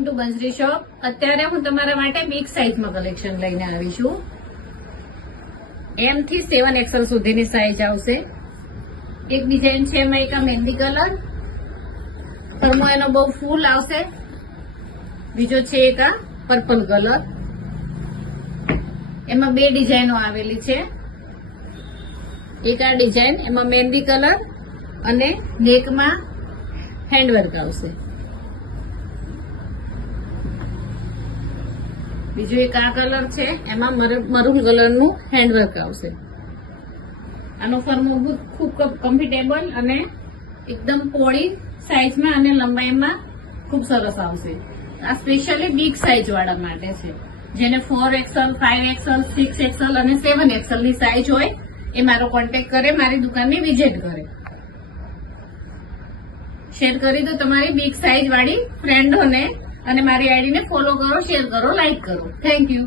Welcome to Bansari shop. અત્યારે હું તમારા માટે બિગ સાઇઝમાં કલેક્શન લઈને આવી છું. M થી 7XL સુધીની સાઇઝ આવશે. એક ડિઝાઇન છે એમાં એક મહેંદી કલર, ફરમો એનો બહુ ફૂલ આવશે. બીજો છે એક પર્પલ કલર. એમાં બે ડિઝાઇનો આવેલી છે. એક આ ડિઝાઇન એમાં મહેંદી કલર અને નેકમાં હેન્ડવર્ક આવશે. બીજો એક આ કલર છે એમાં મરૂન કલરનું હેન્ડવર્ક આવશે. આનો ફરમો ખૂબ કમ્ફર્ટેબલ અને એકદમ પહોળી સાઈઝમાં અને લંબાઈમાં ખૂબ સરસ આવશે. આ સ્પેશિયલી બિગ સાઈઝ વાળા માટે છે, જેને 4XL, 5XL, 6XL અને 7XL ની સાઈઝ હોય એ મારો કોન્ટેક્ટ કરે, મારી દુકાનની વિઝિટ કરે. શેર કરી દો તમારી બિગ સાઈઝ વાળી ફ્રેન્ડોને અને મારી આઈડીને ફોલો કરો, શેર કરો, લાઈક કરો. Thank you.